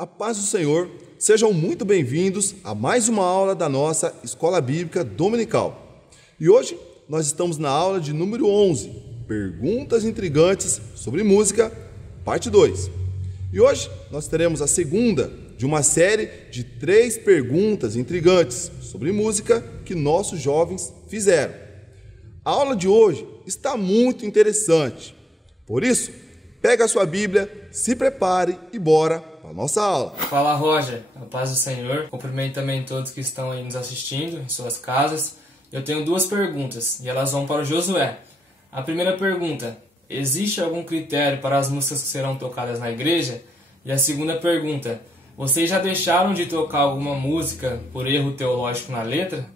A paz do Senhor, sejam muito bem-vindos a mais uma aula da nossa Escola Bíblica Dominical. E hoje nós estamos na aula de número 11, Perguntas Intrigantes sobre Música, parte 2. E hoje nós teremos a segunda de uma série de 3 perguntas intrigantes sobre música que nossos jovens fizeram. A aula de hoje está muito interessante, por isso, pega a sua Bíblia, se prepare e bora para a nossa aula. Fala, Roger, a paz do Senhor. Cumprimento também todos que estão aí nos assistindo em suas casas. Eu tenho 2 perguntas e elas vão para o Josué. A primeira pergunta: existe algum critério para as músicas que serão tocadas na igreja? E a segunda pergunta: vocês já deixaram de tocar alguma música por erro teológico na letra?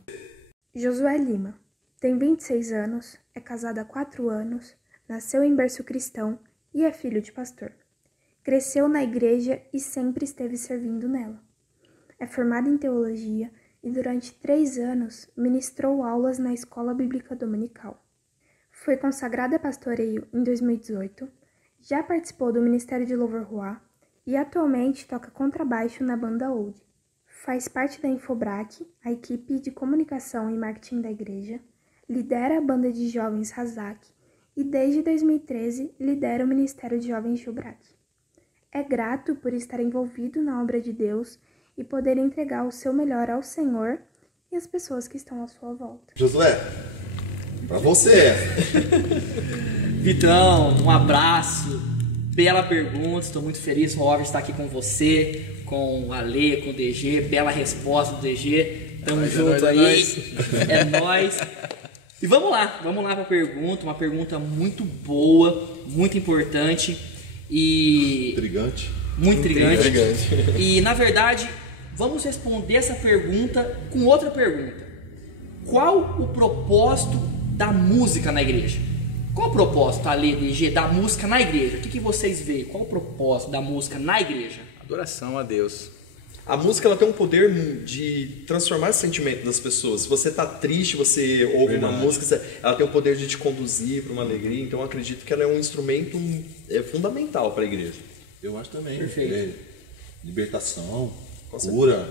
Josué Lima tem 26 anos, é casado há 4 anos, nasceu em berço cristão e é filho de pastor. Cresceu na igreja e sempre esteve servindo nela. É formado em teologia e durante 3 anos ministrou aulas na Escola Bíblica Dominical. Foi consagrado a pastoreio em 2018, já participou do Ministério de Louvor Ruá e atualmente toca contrabaixo na banda Old. Faz parte da Infobrac, a equipe de comunicação e marketing da igreja, lidera a banda de jovens Razak e desde 2013 lidera o Ministério de Jovens Gilbrac. É grato por estar envolvido na obra de Deus e poder entregar o seu melhor ao Senhor e às pessoas que estão à sua volta. Josué, para você. Vitão, um abraço, bela pergunta, estou muito feliz, Roger, estar aqui com você, com o Ale, com o DG, bela resposta do DG, tamo junto aí, é nóis. E vamos lá para a pergunta, uma pergunta muito boa, muito importante e... Intrigante. Muito intrigante. E, na verdade, vamos responder essa pergunta com outra pergunta. Qual o propósito da música na igreja? Qual o propósito, Ale, DG, da música na igreja? O que vocês veem? Qual o propósito da música na igreja? Adoração a Deus. A música ela tem um poder de transformar o sentimento das pessoas. Se você está triste, você ouve uma música, ela tem o poder de te conduzir para uma alegria. Então eu acredito que ela é um instrumento fundamental para a igreja. Eu acho também. Perfeito. Libertação, cura,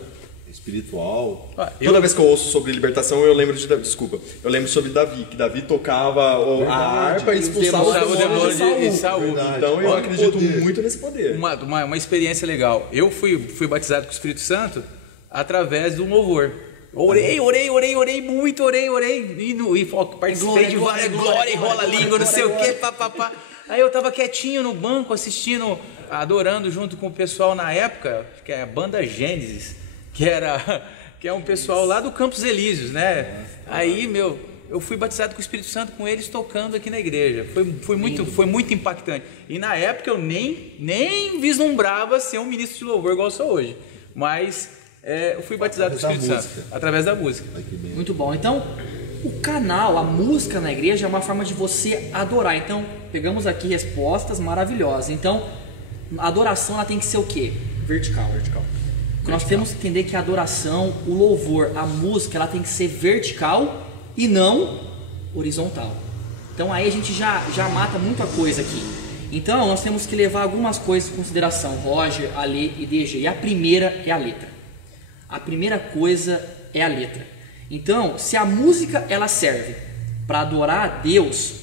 espiritual. Toda vez que eu ouço sobre libertação, eu lembro de Davi. Desculpa. Eu lembro sobre Davi, que Davi tocava a harpa e expulsava o demônio de Saul. Então eu acredito muito nesse poder. Uma experiência legal. Eu fui batizado com o Espírito Santo através do louvor. Orei muito, e participei de várias glória, enrola a língua, não sei o que, papapá. Aí eu tava quietinho no banco, assistindo, adorando junto com o pessoal na época, que é a banda Gênesis, que é um pessoal lá do Campos Elíseos, né? Aí, eu fui batizado com o Espírito Santo com eles tocando aqui na igreja. Foi muito impactante. E na época eu nem vislumbrava ser um ministro de louvor igual eu sou hoje. Mas eu fui batizado com o Espírito Santo através da música. Muito bom. Então, o canal, a música na igreja é uma forma de você adorar. Então, pegamos aqui respostas maravilhosas. Então, a adoração ela tem que ser o quê? Vertical. Nós temos que entender que a adoração, o louvor, a música, ela tem que ser vertical e não horizontal. Então aí a gente já mata muita coisa aqui. Então nós temos que levar algumas coisas em consideração, Roger, Ale e DG. E a primeira é a letra. A primeira coisa é a letra. Então, se a música ela serve para adorar a Deus,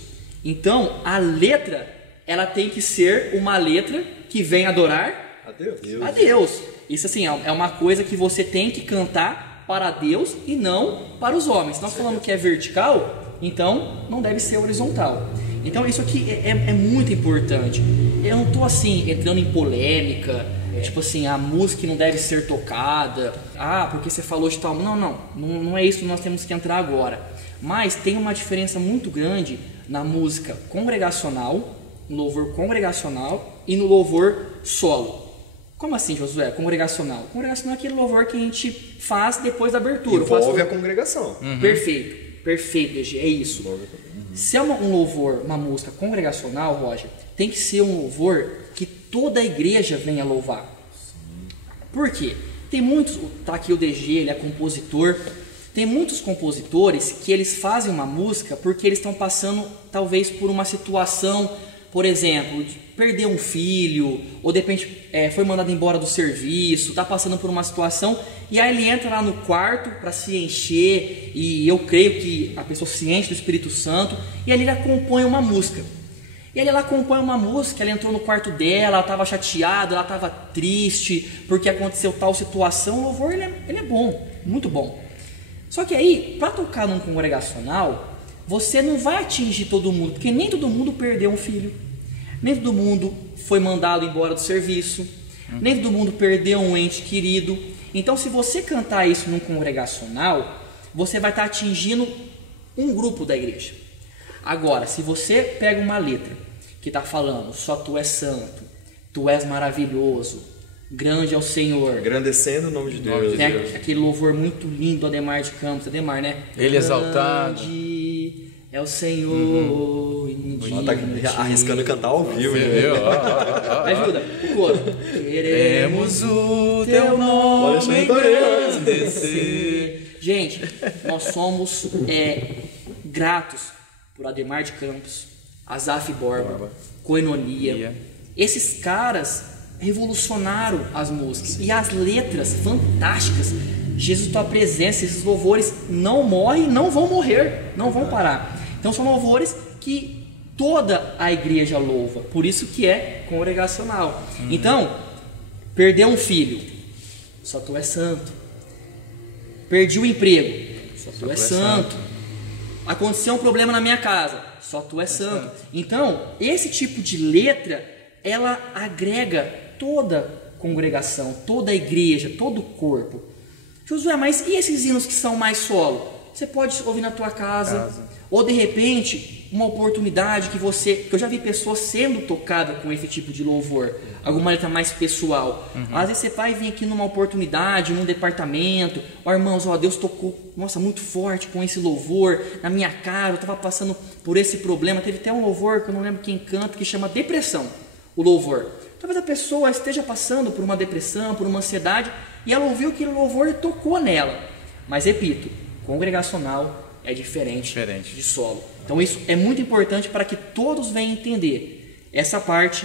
então a letra ela tem que ser uma letra que vem adorar a Deus. Isso assim, é uma coisa que você tem que cantar para Deus e não para os homens. Se nós falamos que é vertical, então não deve ser horizontal. Então isso aqui é muito importante. Eu não estou assim, entrando em polêmica, tipo assim, a música não deve ser tocada, porque você falou de tal... Não é isso que nós temos que entrar agora. Mas tem uma diferença muito grande na música congregacional, no louvor congregacional e no louvor solo. Como assim, Josué? Congregacional? Congregacional é aquele louvor que a gente faz depois da abertura. Envolve a congregação. Perfeito, DG, é isso. Se é um louvor, uma música congregacional, Roger, tem que ser um louvor que toda a igreja venha louvar. Por quê? Tem muitos, tá aqui o DG, ele é compositor. Tem muitos compositores que eles fazem uma música porque eles estão passando talvez por uma situação por exemplo, perdeu um filho, ou de repente foi mandado embora do serviço, está passando por uma situação, e aí ele entra lá no quarto para se encher, e eu creio que a pessoa se enche do Espírito Santo, e ali ele compõe uma música. E ela compõe uma música, ela entrou no quarto dela, ela estava chateada, ela estava triste, porque aconteceu tal situação. O louvor ele é bom, muito bom. Só que aí, para tocar num congregacional, você não vai atingir todo mundo, porque nem todo mundo perdeu um filho, nem todo mundo foi mandado embora do serviço, nem todo mundo perdeu um ente querido. Então, se você cantar isso num congregacional, você vai estar atingindo um grupo da igreja. Agora, se você pega uma letra que está falando, só tu és santo, tu és maravilhoso, grande é o Senhor, agradecendo o nome de Deus, aquele louvor muito lindo, Ademar de Campos, Ademar, né? Ele exaltado, grande é o Senhor. Ela tá arriscando cantar ao vivo, ajuda, o coro. Queremos o teu nome engrandecer. Gente, nós somos gratos por Ademar de Campos, Asaf Borba, Koinonia. Esses caras revolucionaram as músicas e as letras fantásticas. Jesus, tua presença, esses louvores não morrem, não vão morrer, não vão parar. Então são louvores que toda a igreja louva, por isso que é congregacional. Então, perdeu um filho, só tu és santo. Perdi o emprego, só tu és santo. Aconteceu um problema na minha casa, só tu és santo. Então, esse tipo de letra, ela agrega toda a congregação, toda a igreja, todo o corpo. Josué, mas e esses hinos que são mais solo? Você pode ouvir na tua casa. Ou de repente, uma oportunidade que eu já vi pessoas sendo tocadas com esse tipo de louvor, alguma letra mais pessoal. Às vezes você vai vir aqui numa oportunidade, num departamento, irmãos, Deus tocou, nossa, muito forte com esse louvor na minha casa, eu estava passando por esse problema. Teve até um louvor que eu não lembro quem canta, que chama depressão, o louvor. Talvez a pessoa esteja passando por uma depressão, por uma ansiedade, e ela ouviu aquele louvor e tocou nela. Mas repito, congregacional é diferente de solo. Então isso é muito importante para que todos venham entender essa parte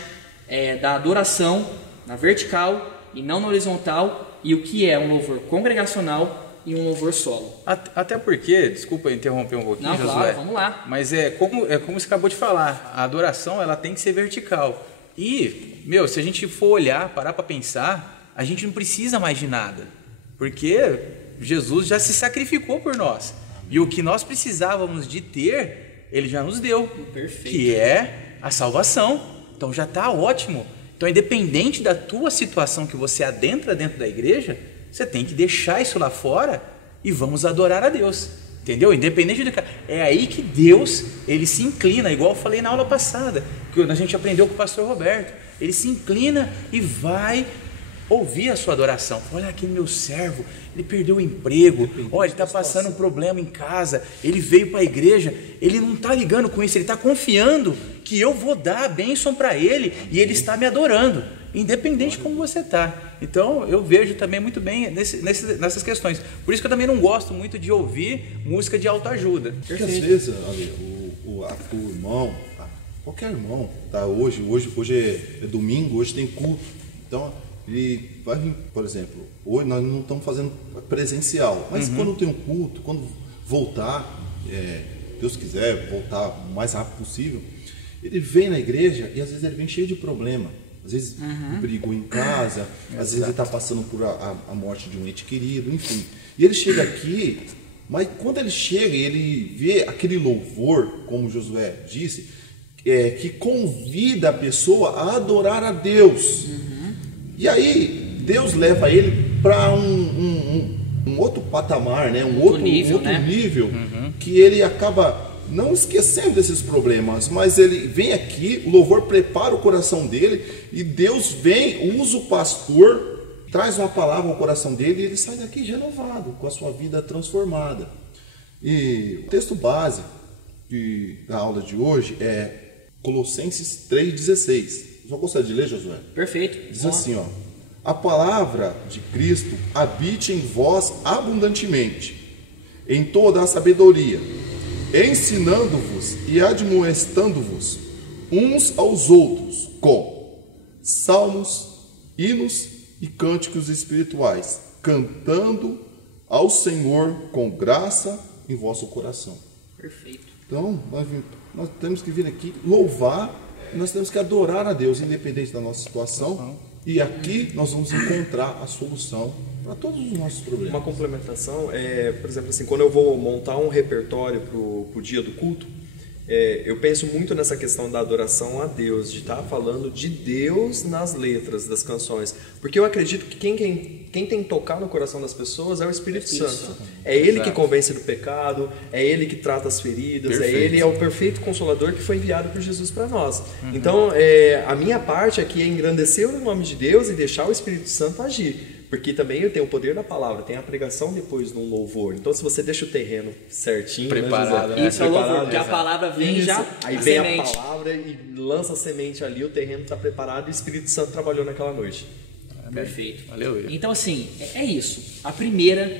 da adoração na vertical e não na horizontal, e o que é um louvor congregacional e um louvor solo. Até porque, desculpa interromper um pouquinho, não, Josué, claro, vamos lá. Mas como você acabou de falar, a adoração ela tem que ser vertical. E, se a gente for olhar, parar para pensar, a gente não precisa mais de nada, porque Jesus já se sacrificou por nós. E o que nós precisávamos de ter, Ele já nos deu. Perfeito. Que é a salvação. Então já está ótimo. Então, independente da tua situação que você adentra dentro da igreja, você tem que deixar isso lá fora e vamos adorar a Deus. Entendeu? Independente do que... É aí que Deus, Ele se inclina, igual eu falei na aula passada, que a gente aprendeu com o pastor Roberto. Ele se inclina e vai ouvir a sua adoração. Olha aquele meu servo, ele perdeu o emprego, olha, ele está passando um problema em casa, ele veio para a igreja, ele não está ligando com isso, ele está confiando que eu vou dar a bênção para ele e ele está me adorando, independente de como você está. Então eu vejo também muito bem nessas questões. Por isso que eu também não gosto muito de ouvir música de autoajuda. Porque às vezes, o irmão, qualquer irmão, tá? Hoje é domingo, hoje tem culto, então ele vai vir, por exemplo, hoje nós não estamos fazendo presencial, mas quando tem um culto, quando voltar, Deus quiser, voltar o mais rápido possível, ele vem na igreja e às vezes ele vem cheio de problema. Às vezes brigou em casa, às vezes ele está passando por a morte de um ente querido, enfim. E ele chega aqui, mas quando ele chega e ele vê aquele louvor, como Josué disse, que convida a pessoa a adorar a Deus. E aí Deus leva ele para um outro patamar, né? um outro nível, que ele acaba não esquecendo desses problemas, mas ele vem aqui, o louvor prepara o coração dele e Deus vem, usa o pastor, traz uma palavra ao coração dele e ele sai daqui renovado, com a sua vida transformada. E o texto base da aula de hoje é Colossenses 3,16. Só gostaria de ler, Josué? Perfeito. Diz assim, a palavra de Cristo habite em vós abundantemente, em toda a sabedoria, ensinando-vos e admoestando-vos uns aos outros com salmos, hinos e cânticos espirituais, cantando ao Senhor com graça em vosso coração. Perfeito. Então, nós temos que vir aqui louvar, nós temos que adorar a Deus, independente da nossa situação. E aqui nós vamos encontrar a solução para todos os nossos problemas. Uma complementação é, por exemplo, assim, quando eu vou montar um repertório para o dia do culto, eu penso muito nessa questão da adoração a Deus, de estar falando de Deus nas letras das canções. Porque eu acredito que quem tem que tocar no coração das pessoas é o Espírito Santo. É Ele que convence do pecado, é Ele que trata as feridas, Ele é o perfeito consolador que foi enviado por Jesus para nós. Então, a minha parte aqui é engrandecer o nome de Deus e deixar o Espírito Santo agir. Porque também eu tenho o poder da palavra, tem a pregação depois no louvor. Então, se você deixa o terreno certinho, preparado, né, José? Isso é o louvor, porque a palavra vem já. Aí vem a palavra e lança a semente ali, o terreno está preparado e o Espírito Santo trabalhou naquela noite. Perfeito. Aleluia. Então, assim, é isso. A primeira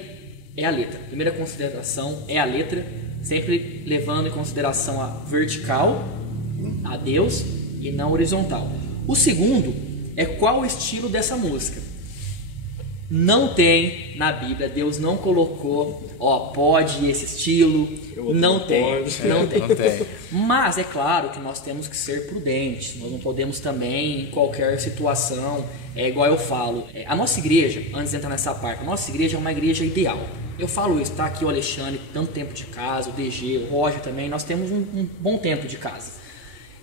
é a letra. A primeira consideração é a letra, sempre levando em consideração a vertical, a Deus, e não horizontal. O segundo é qual o estilo dessa música. Não tem na Bíblia, Deus não colocou, pode esse estilo, não tem. Mas é claro que nós temos que ser prudentes, nós não podemos também em qualquer situação, igual eu falo, a nossa igreja, antes de entrar nessa parte, a nossa igreja é uma igreja ideal. Eu falo isso, tá aqui o Alexandre, tanto tempo de casa, o DG, o Roger também, nós temos um bom tempo de casa.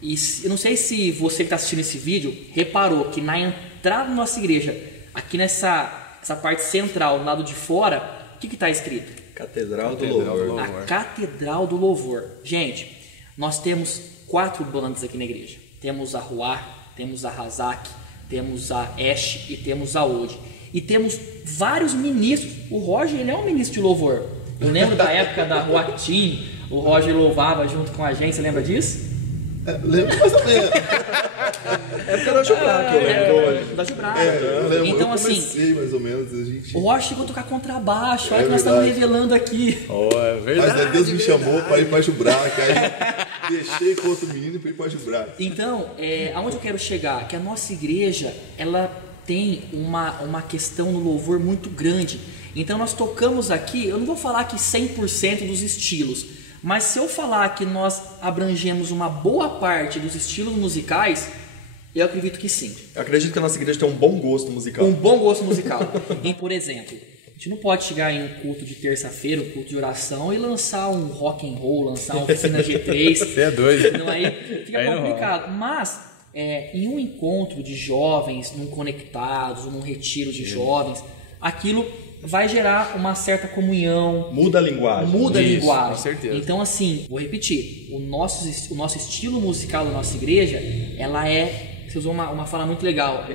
E eu não sei se você que está assistindo esse vídeo reparou que na entrada da nossa igreja, aqui nessa parte central, do lado de fora, o que está escrito? Catedral do Louvor. A Catedral do Louvor. Gente, nós temos 4 bandas aqui na igreja. Temos a Ruar, temos a Razak, temos a Esh e temos a Ode. E temos vários ministros. O Roger, ele é um ministro de louvor. Eu lembro da época da Ruatim, o Roger louvava junto com a gente, você lembra disso? Lembro mais ou menos. É porque da Jubrac, eu lembro. Da Jubrac. Eu lembro, então, eu assim, comecei mais ou menos. A gente... o Roger chegou a tocar contrabaixo, olha que nós estamos revelando aqui. É verdade. Mas Deus me chamou para ir para Jubrac, aí deixei com outro menino e fui para Jubrac. Então, aonde eu quero chegar? Que a nossa igreja, ela tem uma questão no louvor muito grande. Então nós tocamos aqui, eu não vou falar que 100% dos estilos, mas se eu falar que nós abrangemos uma boa parte dos estilos musicais, eu acredito que sim. Eu acredito que a nossa igreja tem um bom gosto musical. Um bom gosto musical. E, por exemplo, a gente não pode chegar em um culto de terça-feira, um culto de oração, e lançar um rock and roll, lançar um Oficina G3. Você é doido. Não, aí fica complicado. Mas, em um encontro de jovens, num conectados, num retiro de jovens, aquilo vai gerar uma certa comunhão. Muda a linguagem. Muda a linguagem. Com certeza. Então, assim, vou repetir, o nosso estilo musical da nossa igreja, ela você usou uma fala muito legal.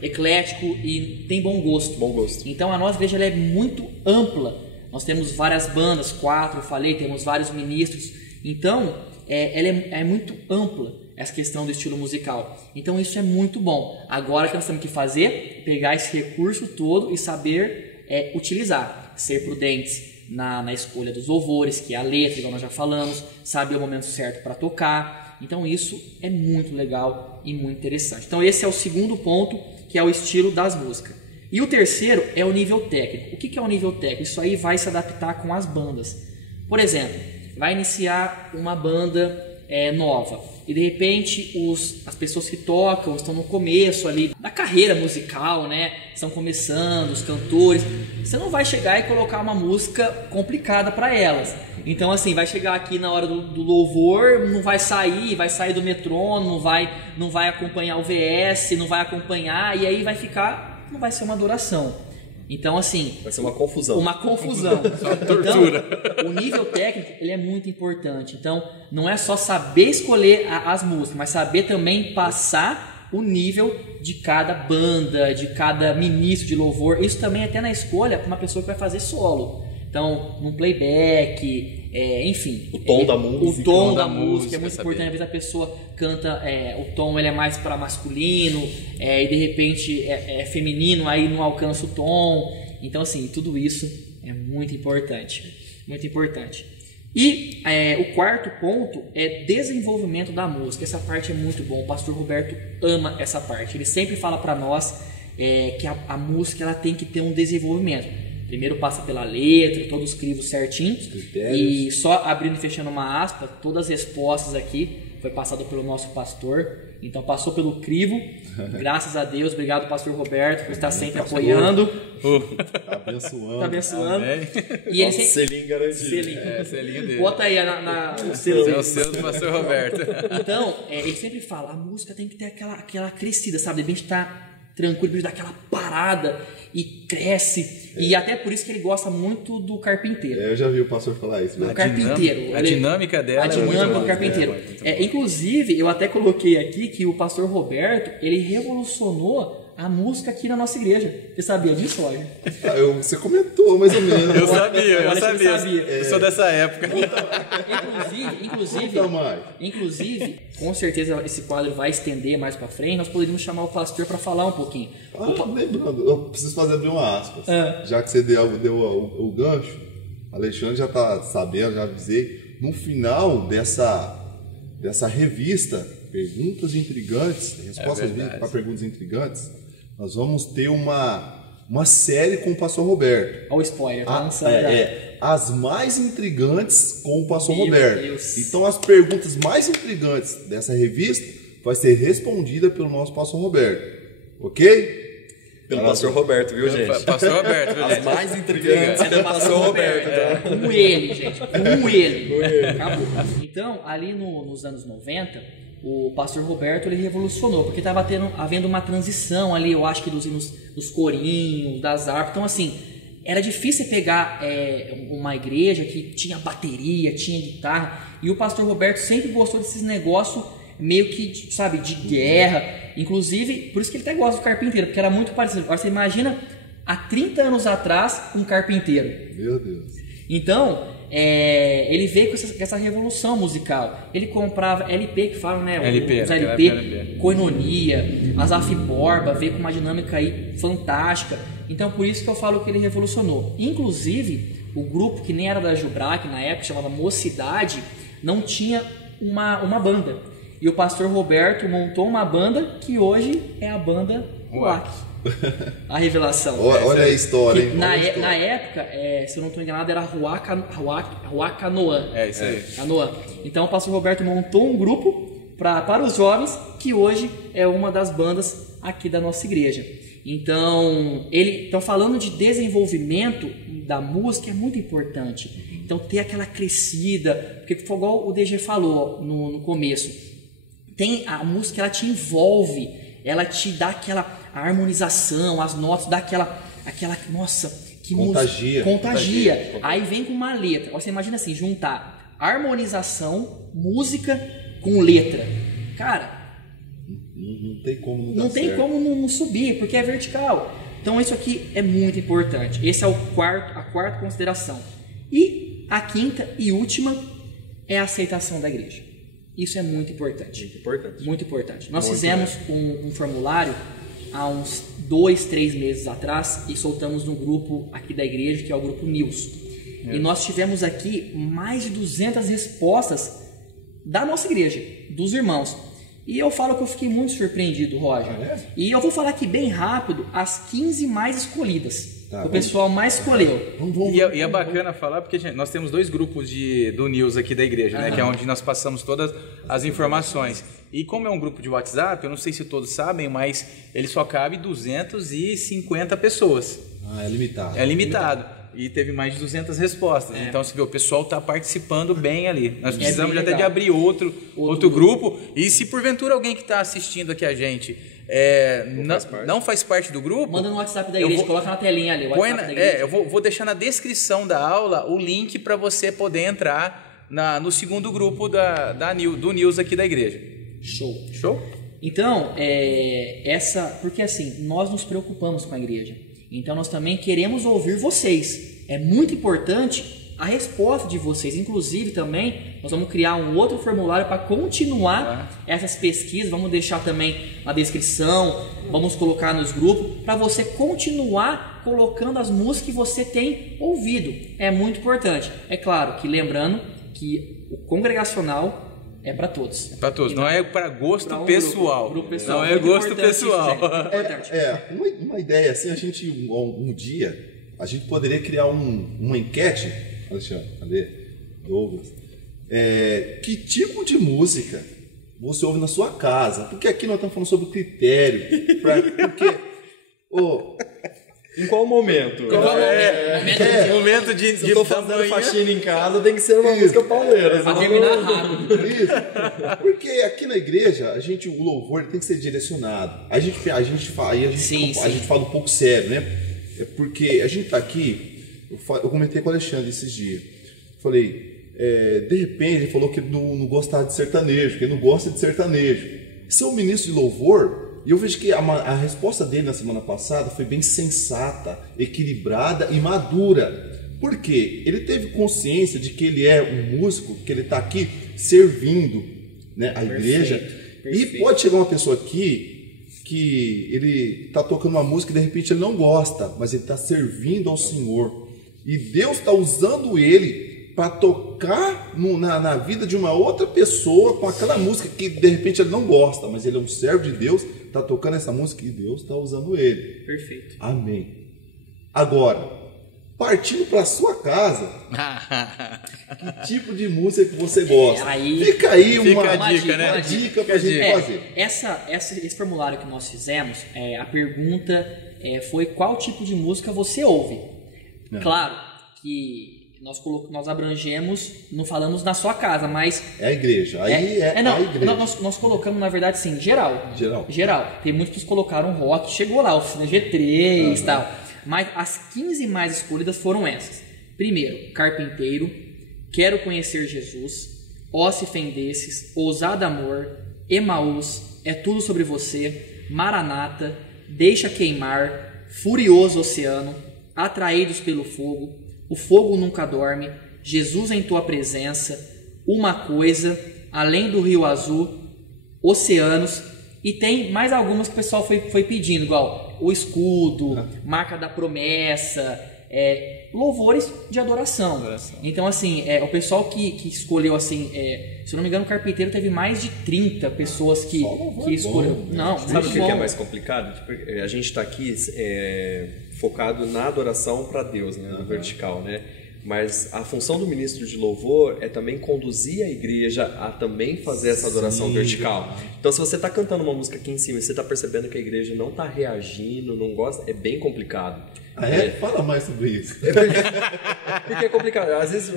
Eclético e tem bom gosto. Bom gosto. Então, a nossa igreja ela é muito ampla. Nós temos várias bandas, 4, eu falei, temos vários ministros. Então, ela é muito ampla, essa questão do estilo musical. Então, isso é muito bom. Agora, o que nós temos que fazer? Pegar esse recurso todo e saber utilizar, ser prudentes na escolha dos louvores, que é a letra, igual nós já falamos, saber o momento certo para tocar. Então isso é muito legal e muito interessante. Então esse é o segundo ponto, que é o estilo das músicas. E o terceiro é o nível técnico. O que é o nível técnico? Isso aí vai se adaptar com as bandas. Por exemplo, vai iniciar uma banda nova e de repente as pessoas que tocam estão no começo ali da carreira musical, né? Estão começando, os cantores. Você não vai chegar e colocar uma música complicada para elas. Então assim, vai chegar aqui na hora do louvor, não vai sair do metrônomo, não vai acompanhar o VS, não vai acompanhar, e aí não vai ser uma adoração. Então, assim... vai ser uma confusão. Uma confusão. Então, o nível técnico, ele é muito importante. Então, não é só saber escolher as músicas, mas saber também passar o nível de cada banda, de cada ministro de louvor. Isso também até na escolha para uma pessoa que vai fazer solo. Então, num playback, enfim. O tom da música. O tom da música é muito importante. Às vezes a pessoa canta, o tom ele é mais para masculino, e de repente é feminino, aí não alcança o tom. Então, assim, tudo isso é muito importante. Muito importante. E o quarto ponto é desenvolvimento da música. Essa parte é muito bom. O pastor Roberto ama essa parte. Ele sempre fala para nós que a música ela tem que ter um desenvolvimento. Primeiro passa pela letra, todos os crivos certinhos. E só abrindo e fechando uma aspa, todas as respostas aqui foi passado pelo nosso pastor. Então passou pelo crivo. Graças a Deus. Obrigado, pastor Roberto, por estar sempre apoiando. Tá abençoando. Tá abençoando. Amém. E ele sempre... Selinho garantido. Selinho dele. Bota aí o selo dele. É o selo do pastor Roberto. Então, ele sempre fala, a música tem que ter aquela crescida, sabe? De repente tá tranquilo, de dar aquela parada e cresce. E até por isso que ele gosta muito do carpinteiro. Eu já vi o pastor falar isso. O carpinteiro. A dinâmica dela a dinâmica do carpinteiro. Inclusive, eu até coloquei aqui que o pastor Roberto, ele revolucionou a música aqui na nossa igreja. Você sabia disso, Roger? Você comentou mais ou menos. Eu sabia. Eu sou dessa época. Inclusive, com certeza esse quadro vai estender mais pra frente. Nós poderíamos chamar o pastor para falar um pouquinho. Lembrando, eu preciso abrir uma aspas. Já que você deu o gancho, Alexandre já tá sabendo, já avisei. No final dessa revista, Perguntas Intrigantes, respostas para perguntas intrigantes, nós vamos ter uma série com o pastor Roberto. Olha o spoiler, tá lançando as mais intrigantes com o pastor Meu Roberto. Deus. Então as perguntas mais intrigantes dessa revista vai ser respondida pelo nosso pastor Roberto. Ok? Pelo pastor Roberto, viu, gente? Pastor Roberto, viu, As gente? mais intrigantes é do pastor Roberto. Tá? Com ele, gente. Com ele. Acabou. Então, ali nos anos 90, o pastor Roberto ele revolucionou, porque estava havendo uma transição ali, eu acho que dos corinhos, das harpas. Então, assim, era difícil pegar uma igreja que tinha bateria, tinha guitarra, e o pastor Roberto sempre gostou desses negócios meio que, sabe, de guerra. Inclusive, por isso que ele até gosta do carpinteiro, porque era muito parecido. Agora você imagina, há 30 anos atrás, um carpinteiro. Meu Deus. Então, ele veio com essa revolução musical. Ele comprava LP, que falam, né? Os LP, Koinonia, Asaf Borba, veio com uma dinâmica aí fantástica. Então, por isso que eu falo que ele revolucionou. Inclusive, o grupo que nem era da Jubrac, na época, chamava Mocidade, não tinha uma banda. E o pastor Roberto montou uma banda que hoje é a banda Ruach. A revelação. Olha a história, hein? Na época, se eu não estou enganado, era Ruach Canoã. É isso aí. Canoã. Então o pastor Roberto montou um grupo para os jovens, que hoje é uma das bandas aqui da nossa igreja. Então, falando de desenvolvimento da música é muito importante. Então, ter aquela crescida, porque foi igual o DG falou no começo. A música, ela te envolve, ela te dá aquela harmonização, as notas, dá aquela nossa, que contagia. Contagia. Aí vem com uma letra. Você imagina assim, juntar harmonização, música com letra. Cara, não tem como não dar não tem certo. como não subir, porque é vertical. Então isso aqui é muito importante. Esse é a quarta consideração. E a quinta e última é a aceitação da igreja. Isso é muito importante. Muito importante. Muito importante. Nós fizemos um formulário há uns 2-3 meses atrás e soltamos no grupo aqui da igreja, que é o grupo News. E nós tivemos aqui mais de 200 respostas da nossa igreja, dos irmãos. E eu falo que eu fiquei muito surpreendido, Roger. E eu vou falar aqui bem rápido as 15 mais escolhidas. O pessoal mais escolheu. E é bacana falar porque gente, nós temos 2 grupos do News aqui da igreja, né, que é onde nós passamos todas as informações. E como é um grupo de WhatsApp, eu não sei se todos sabem, mas ele só cabe 250 pessoas. É limitado. É limitado. E teve mais de 200 respostas. Então, você vê, o pessoal está participando bem ali. Nós precisamos até de abrir outro grupo. E se porventura alguém que está assistindo aqui a gente não faz parte do grupo, manda no WhatsApp da igreja, coloca na telinha ali. Eu vou deixar na descrição da aula o link para você poder entrar no segundo grupo do News aqui da igreja. Show? Então, porque assim, nós nos preocupamos com a igreja. Então nós também queremos ouvir vocês. É muito importante a resposta de vocês. Inclusive também nós vamos criar um outro formulário para continuar essas pesquisas. Vamos deixar também na descrição, vamos colocar nos grupos, para você continuar colocando as músicas que você tem ouvido. É muito importante. É claro que lembrando que o congregacional é para todos. É para todos, não é para gosto pra pessoal. Grupo pessoal. Não é gosto pessoal. Uma ideia assim, a gente um dia a gente poderia criar uma enquete, Alexandre, cadê? Douglas, que tipo de música você ouve na sua casa? Porque aqui nós estamos falando sobre critério, porque em qual momento? Momento de se eu tô fazendo faxina em casa, tem que ser uma música pauleira. Pra terminar rápido. Isso. Porque aqui na igreja, o louvor tem que ser direcionado. A gente fala um pouco sério, né? É porque a gente tá aqui, eu comentei com o Alexandre esses dias. Falei, de repente ele falou que ele não gostava de sertanejo, que ele não gosta de sertanejo. Ser um ministro de louvor. E eu vejo que a resposta dele na semana passada foi bem sensata, equilibrada e madura. Por quê? Ele teve consciência de que ele é um músico, que ele está aqui servindo, né, a igreja. Perfeito. E pode chegar uma pessoa aqui que ele está tocando uma música e de repente ele não gosta, mas ele está servindo ao Senhor. E Deus está usando ele para tocar na vida de uma outra pessoa com aquela música que de repente ele não gosta, mas ele é um servo de Deus, está tocando essa música e Deus está usando ele. Perfeito. Amém. Agora, partindo para sua casa, que tipo de música que você gosta? Fica aí uma dica para a gente fazer. Esse formulário que nós fizemos, a pergunta foi qual tipo de música você ouve. Claro que nós abrangemos, não falamos na sua casa, mas... É a igreja, a igreja. Nós colocamos, na verdade, sim, geral. Tem muitos que colocaram rock, chegou lá, oficina G3 e tal. Mas as 15 mais escolhidas foram essas. Primeiro, Carpinteiro, Quero Conhecer Jesus, Ó Se Fendesses, Ousado Amor, Emaús, É Tudo Sobre Você, Maranata, Deixa Queimar, Furioso Oceano, Atraídos pelo Fogo, O Fogo Nunca Dorme, Jesus em Tua Presença, Uma Coisa, Além do Rio Azul, Oceanos, e tem mais algumas que o pessoal foi pedindo, igual O Escudo, Marca da Promessa, louvores de adoração. Então, assim, o pessoal que escolheu, assim, se eu não me engano, o Carpinteiro teve mais de 30 pessoas que escolheram. Não, sabe o que é mais complicado? Tipo, a gente está aqui focado na adoração para Deus, né, no vertical, né? Mas a função do ministro de louvor é também conduzir a igreja a também fazer essa adoração vertical. Então, se você está cantando uma música aqui em cima e você está percebendo que a igreja não está reagindo, não gosta, é bem complicado. Fala mais sobre isso. Porque é complicado. Às vezes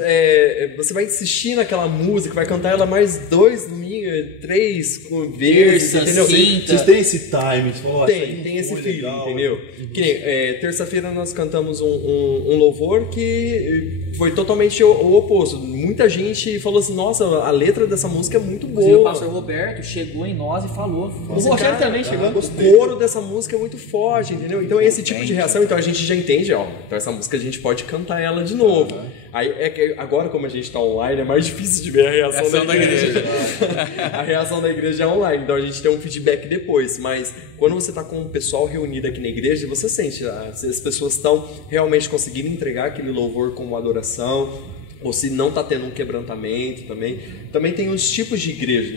você vai insistir naquela música, vai cantar ela mais 2 domingos, 3 vezes, entendeu? Vocês têm esse time? Tem esse feeling, entendeu? Que nem, terça-feira nós cantamos um louvor que foi totalmente o oposto. Muita gente falou assim, nossa, a letra dessa música é muito boa. O pastor Roberto chegou em nós e falou. O Rogério também chegou. O coro dessa música é muito forte, entendeu? Então esse tipo de reação, então a gente já entende, então essa música a gente pode cantar ela de novo. Aí agora, como a gente está online, é mais difícil de ver a reação da igreja. A reação da igreja é online, então a gente tem um feedback depois. Mas quando você está com o pessoal reunido aqui na igreja, você sente se as pessoas estão realmente conseguindo entregar aquele louvor como adoração, ou se não está tendo um quebrantamento também. Também tem os tipos de igreja.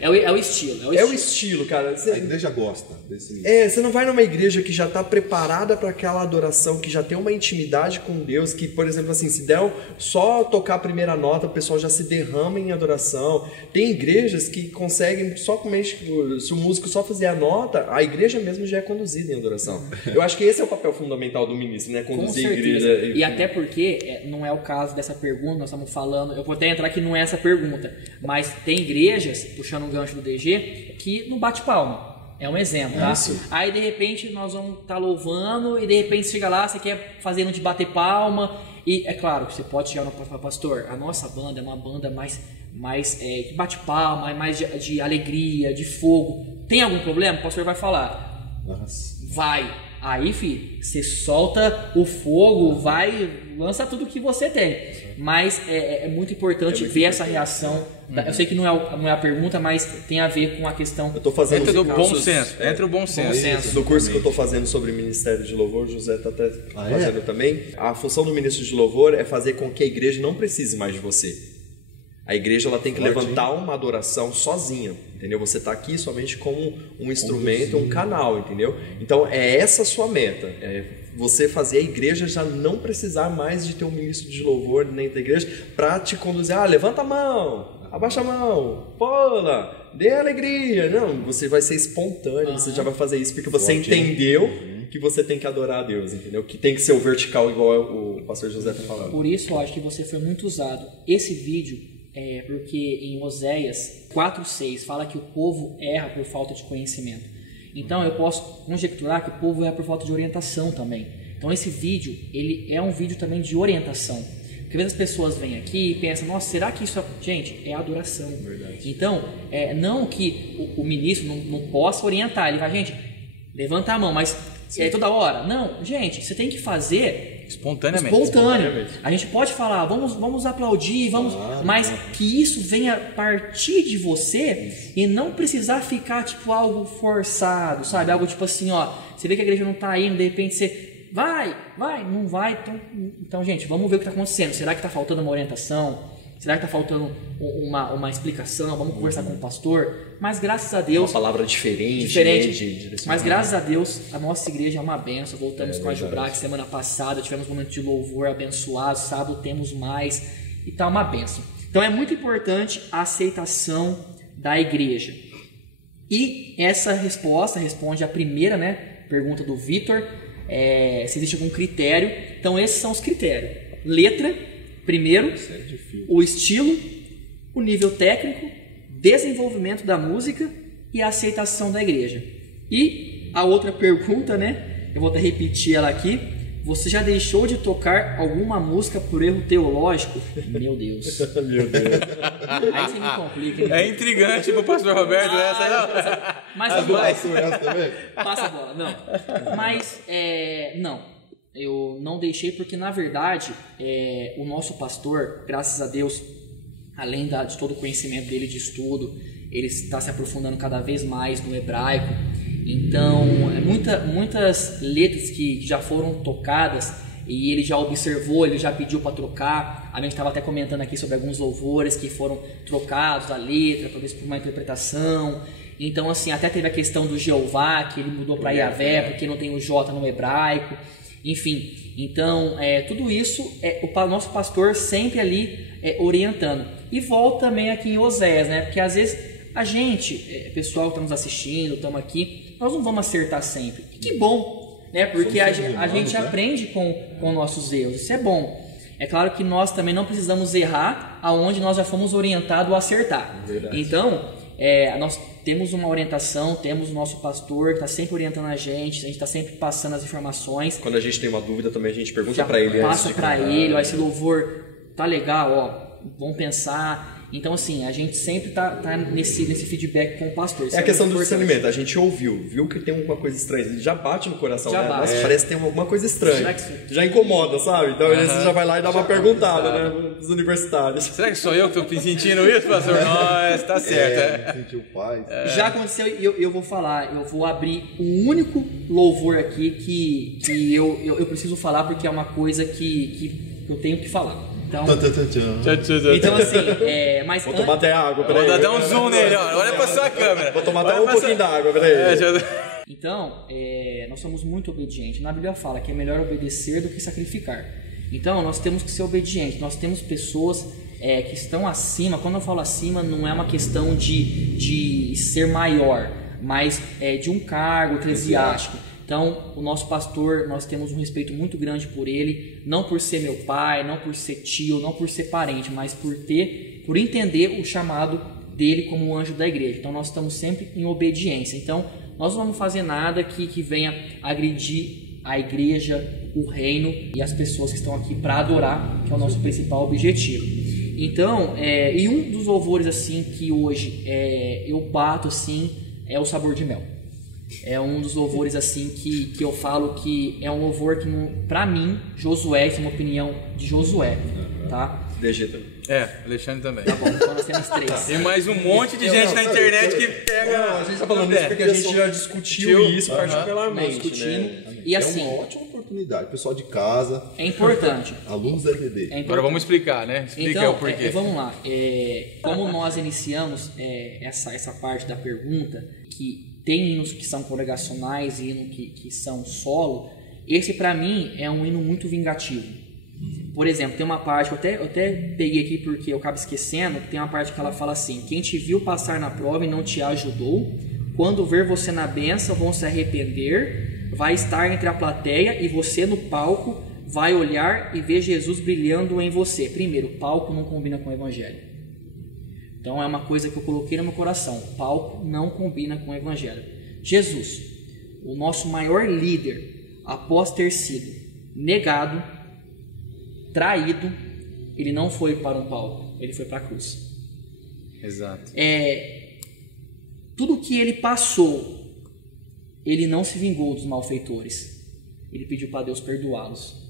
É o estilo. É o estilo, cara. A igreja gosta desse... Você não vai numa igreja que já está preparada para aquela adoração, que já tem uma intimidade com Deus, que, por exemplo, assim, se der só tocar a primeira nota, o pessoal já se derrama em adoração. Tem igrejas que conseguem, se o músico só fizer a nota, a igreja mesmo já é conduzida em adoração. Eu acho que esse é o papel fundamental do ministro, né? Conduzir a igreja. E até porque não é o caso dessa pergunta, nós estamos falando, eu vou até entrar que não é essa pergunta, mas tem igrejas, puxando um gancho do DG, que não bate palma. É um exemplo, tá? Aí de repente nós vamos estar louvando e de repente chega lá, você quer fazer um de bater palma e é claro, você pode chegar no pastor, a nossa banda é uma banda mais que bate palma, mais de alegria, de fogo. Tem algum problema? O pastor vai falar. Vai. aí, filho, você solta o fogo, lança tudo que você tem. Mas é muito importante ver essa reação. Eu sei que não é a pergunta, mas tem a ver com a questão. Eu tô fazendo Entra o bom senso. Entra o bom senso. No curso que eu estou fazendo sobre Ministério de Louvor, o José está até fazendo também. A função do ministro de louvor é fazer com que a igreja não precise mais de você. A igreja ela tem que levantar uma adoração sozinha, entendeu? Você está aqui somente como um instrumento, um canal, entendeu? Então é essa a sua meta, você fazer a igreja já não precisar mais de ter um ministro de louvor dentro da igreja para te conduzir. Levanta a mão, abaixa a mão, pula, dê alegria. Não, você vai ser espontâneo, você já vai fazer isso porque você entendeu que você tem que adorar a Deus, entendeu? Que tem que ser o vertical igual o pastor José está falando. Por isso eu acho que você foi muito usado. Esse vídeo porque em Oséias 4:6 fala que o povo erra por falta de conhecimento. Então eu posso conjecturar que o povo erra por falta de orientação também. Então esse vídeo, ele é um vídeo também de orientação. Porque às vezes as pessoas vêm aqui e pensam, nossa, será que isso é... Gente, é adoração. Verdade. Então, não que o ministro não possa orientar. Ele vai, gente, levanta a mão, mas toda hora. Não, gente, você tem que fazer... Espontâneo. A gente pode falar, vamos aplaudir, mas que isso venha partir de você e não precisar ficar tipo algo forçado, sabe? Algo tipo assim, você vê que a igreja não está indo, de repente você vai, não vai. Então, gente, vamos ver o que está acontecendo. Será que está faltando uma orientação? Será que está faltando uma explicação? Vamos conversar com o pastor? Mas graças a Deus... Uma palavra diferente. Mas graças a Deus, a nossa igreja é uma benção. Voltamos com a Jubrac semana passada, tivemos um momento de louvor abençoado. Sábado temos mais e está uma benção. Então é muito importante a aceitação da igreja. E essa resposta responde à primeira pergunta do Vitor, se existe algum critério. Então esses são os critérios. Letra, primeiro, o estilo, o nível técnico, desenvolvimento da música e a aceitação da igreja. E a outra pergunta, eu vou até repetir ela aqui. Você já deixou de tocar alguma música por erro teológico? Meu Deus. Meu Deus. Aí você me complica. É intrigante pro pastor Roberto essa, não? Mas passa a bola. Não. Mas, não. Eu não deixei porque, na verdade, o nosso pastor, graças a Deus, além de todo o conhecimento dele de estudo, ele está se aprofundando cada vez mais no hebraico. Então, muitas letras que já foram tocadas e ele já observou, ele já pediu para trocar. A gente estava até comentando aqui sobre alguns louvores que foram trocados, a letra, talvez por uma interpretação. Então, assim, até teve a questão do Jeová, que ele mudou para Yavé, porque não tem o J no hebraico. Enfim, então, tudo isso, o nosso pastor sempre ali orientando. E volta também aqui em Oséias, porque às vezes a gente, pessoal que está nos assistindo, estamos aqui, nós não vamos acertar sempre. E que bom, porque a gente aprende com nossos erros, isso é bom. É claro que nós também não precisamos errar aonde nós já fomos orientados a acertar. Verdade. Então, nós temos uma orientação, temos o nosso pastor que está sempre orientando a gente está sempre passando as informações. Quando a gente tem uma dúvida também, a gente pergunta para ele. Passa para ele, esse louvor tá legal, vamos pensar. Então, assim, a gente sempre tá nesse feedback com o pastor. É a questão do discernimento. A gente viu que tem alguma coisa estranha. Ele já bate no coração, Nossa, parece que tem alguma coisa estranha. Já incomoda, sabe? Então, você já vai lá e dá uma perguntada, dos universitários. Será que sou eu que estou sentindo isso, pastor? Nossa, tá certo. Sentiu paz. Já aconteceu, e eu vou falar, eu vou abrir um único louvor aqui que eu preciso falar, porque é uma coisa que eu tenho que falar. Então assim, mas vou tomar até água, peraí. Vou dar até um zoom nele, olha pra sua câmera. Vou tomar até um pouquinho d'água, peraí. Então, nós somos muito obedientes. Na Bíblia fala que é melhor obedecer do que sacrificar. Então, nós temos que ser obedientes. Nós temos pessoas que estão acima. Quando eu falo acima, não é uma questão de ser maior, mas de um cargo eclesiástico. Então, o nosso pastor, nós temos um respeito muito grande por ele, não por ser meu pai, não por ser tio, não por ser parente, mas por entender o chamado dele como um anjo da igreja. Então, nós estamos sempre em obediência. Então, nós não vamos fazer nada que venha agredir a igreja, o reino e as pessoas que estão aqui para adorar, que é o nosso principal objetivo. Então, e um dos louvores assim que hoje eu bato assim é o Sabor de Mel. É um dos louvores assim que eu falo que é um louvor que, pra mim, Josué, isso é uma opinião de Josué, tá? DG também. Alexandre também. Tá bom, então nós temos 3. E mais um monte de gente na internet que pega. A gente tá falando isso porque a gente já discutiu isso particularmente. Nós discutimos. Né? E assim, é uma ótima oportunidade. Pessoal de casa, é importante. alunos da EBD. Agora vamos explicar, né? Explica Então, o porquê. vamos lá. Como nós iniciamos essa parte da pergunta, que tem hinos que são congregacionais e hinos que são solo, esse para mim é um hino muito vingativo. Por exemplo, tem uma parte, eu até peguei aqui porque eu acabo esquecendo, tem uma parte que ela fala assim: quem te viu passar na prova e não te ajudou, quando ver você na benção vão se arrepender, vai estar entre a plateia e você no palco vai olhar e ver Jesus brilhando em você. Primeiro, palco não combina com o evangelho. Então é uma coisa que eu coloquei no meu coração: palco não combina com o evangelho. Jesus, o nosso maior líder, após ter sido negado, traído, ele não foi para um palco, ele foi para a cruz. Exato. Tudo que ele passou, ele não se vingou dos malfeitores, ele pediu para Deus perdoá-los.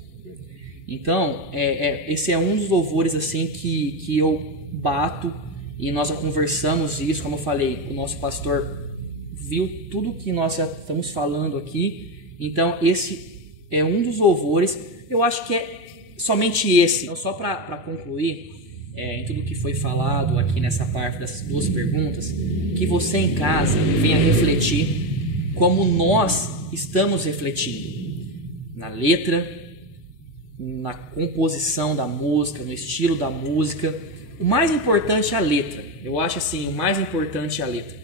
Então, esse é um dos louvores assim que eu bato, e nós já conversamos isso, como eu falei, o nosso pastor viu tudo que nós já estamos falando aqui. Então esse é um dos louvores, eu acho que é somente esse. Então, só para concluir, em tudo que foi falado aqui nessa parte dessas 2 perguntas, que você em casa venha refletir como nós estamos refletindo na letra, na composição da música, no estilo da música. O mais importante é a letra. Eu acho assim, o mais importante é a letra.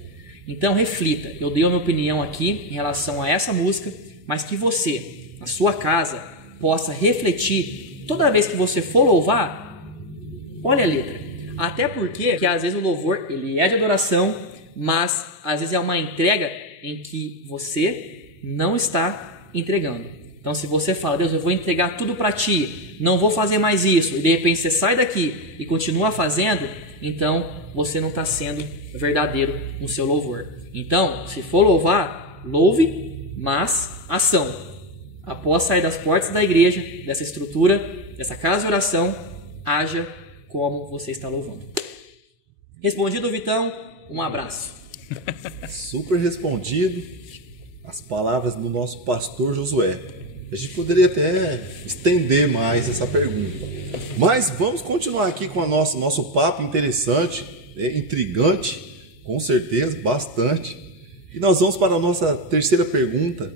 Então reflita. Eu dei a minha opinião aqui em relação a essa música, mas que você, na sua casa, possa refletir. Toda vez que você for louvar, olha a letra. Até porque que às vezes o louvor ele é de adoração, mas às vezes é uma entrega em que você não está entregando. Então se você fala: Deus, eu vou entregar tudo para ti, não vou fazer mais isso, e de repente você sai daqui e continua fazendo, então você não está sendo verdadeiro no seu louvor. Então, se for louvar, louve, mas ação. Após sair das portas da igreja, dessa estrutura, dessa casa de oração, haja como você está louvando. Respondido, Vitão? Um abraço. Super respondido. As palavras do nosso pastor Josué. A gente poderia até estender mais essa pergunta. Mas vamos continuar aqui com o nosso papo interessante, intrigante, com certeza, bastante. E nós vamos para a nossa terceira pergunta,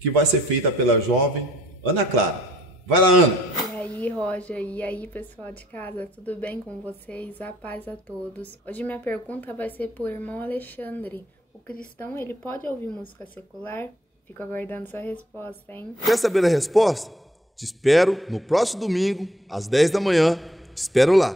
que vai ser feita pela jovem Ana Clara. Vai lá, Ana. E aí, Roger, e aí, pessoal de casa, tudo bem com vocês? A paz a todos. Hoje minha pergunta vai ser para o irmão Alexandre. O cristão, ele pode ouvir música secular? Fico aguardando sua resposta, hein? Quer saber a resposta? Te espero no próximo domingo, às 10 da manhã. Te espero lá.